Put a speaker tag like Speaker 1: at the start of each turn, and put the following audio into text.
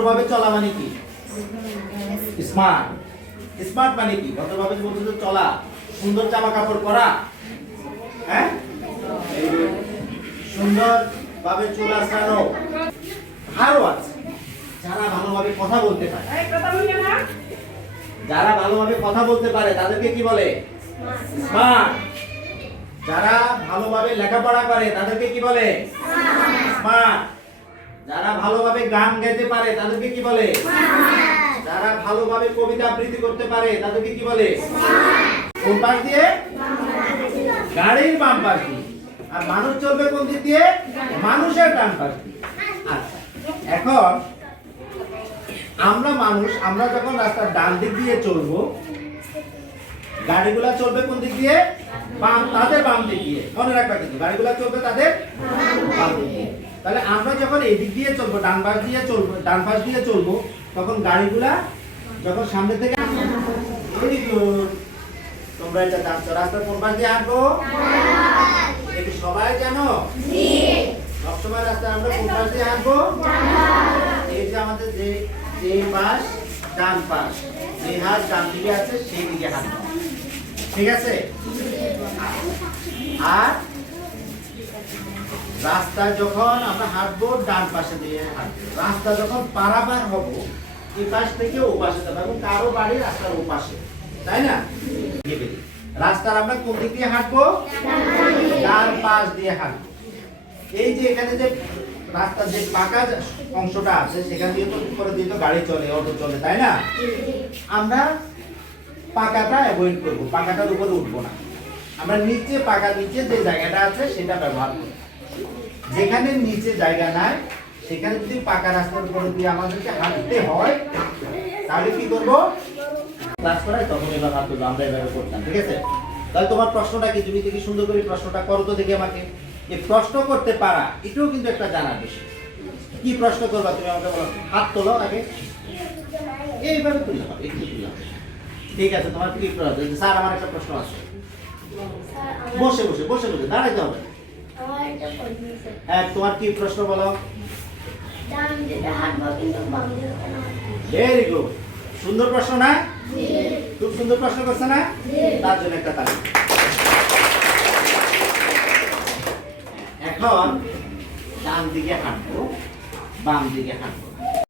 Speaker 1: ভদ্রভাবে চলা মানে কি? স্মার্ট স্মার্ট মানে কি? ভদ্রভাবে বলতে চলা। সুন্দর জামা কাপড় পরা। হ্যাঁ? সুন্দর ভাবে চুল আসানো আরও আছে। যারা ভালোভাবে কথা বলতে পারে। যারা ভালোভাবে কথা বলতে পারে তাদেরকে কি বলে? স্মার্ট যারা ভালোভাবে লেখাপড়া করে তাদেরকে কি বলে? স্মার্ট যারা ভালোভাবে গান গাইতে পারে তাদেরকে কি বলে? যারা ভালোভাবে কবিতা আবৃত্তি করতে পারে তাদেরকে কি বলে? কোন পাশ দিয়ে? গাড়ির বাম পাশ দিয়ে। আর মানুষ চলবে কোন দিক দিয়ে? মানুষের ডান পাশ দিয়ে। আচ্ছা এখন আমরা মানুষ আমরা যখন রাস্তার ডান দিক দিয়ে চলবো গাড়িগুলা চলবে কোন দিক দিয়ে? বাম তাদের বাম দিক দিয়ে। মনে রাখবা কিন্তু গাড়িগুলা চলবে তাদের বাম দিক দিয়ে। তাহলে আমরা যখন এদিক দিয়ে চলবো, ডান পাশ দিয়ে চলবো, ডান পাশ দিয়ে চলবো, তখন গাড়িগুলা যখন সামনে থেকে তোমরা এটা জানছো। রাস্তার কোন পাশ দিয়ে হাঁটবো? এটা সবাই জানো? সবসময় রাস্তায় আমরা কোন পাশ দিয়ে হাঁটবো? এই যে আমাদের যে যে পাশ, ডান পাশ, যে হাত ডান দিকে আছে, সেই দিকে হাঁটবো। ঠিক আছে? আর রাস্তা যখন আমরা হাঁটবো, ডান পাশে দিয়ে হাঁটবো। রাস্তা যখন পারাপার হব, এই পাশ থেকে ও পাশে যাব এবং কারও বাড়ি রাস্তার ও পাশে। তাই না? রাস্তার আমরা কোন দিক দিয়ে হাঁটবো? ডান পাশ দিয়ে হাঁটবো। এই যে এখানে যে রাস্তার যে পাকা অংশটা আছে, সেখান দিয়ে তো উপরে দিয়ে তো গাড়ি চলে, অটো চলে, তাই না? আমরা পাকাটা অ্যাভয়েড করব, পাকাটার উপরে উঠবো না। আমরা নিচে, পাকা নিচে যে জায়গাটা আছে, সেটা ব্যবহার করব। যেখানে নিচে জায়গা নাই সেখানে যদি পাকা রাস্তার উপরে দিয়ে আমাদেরকে হাঁটতে হয় তাহলে কি করব? ক্লাস করায় তখন এবার হাত তুলবো আমরা এভাবে করতাম ঠিক আছে? তাহলে তোমার প্রশ্নটা কি? তুমি দেখি সুন্দর করে প্রশ্নটা করো তো দেখি আমাকে। এই প্রশ্ন করতে পারা এটাও কিন্তু একটা জানার বিষয়। কি প্রশ্ন করবা তুমি আমাকে বলো? হাত তোলো আগে। এইভাবে তুললে হবে একটু তুললে হবে। ঠিক আছে তোমার কি প্রশ্ন স্যার আমার একটা প্রশ্ন আছে। বসে বসে বসে বসে দাঁড়াইতে হবে। হ্যাঁ তোমার কি প্রশ্ন বলো? ভেরি গুড সুন্দর প্রশ্ন না? খুব সুন্দর প্রশ্ন করছে না? তার জন্য একটা তালি এখন ডান দিকে হাঁটবো বাম দিকে হাঁটবো।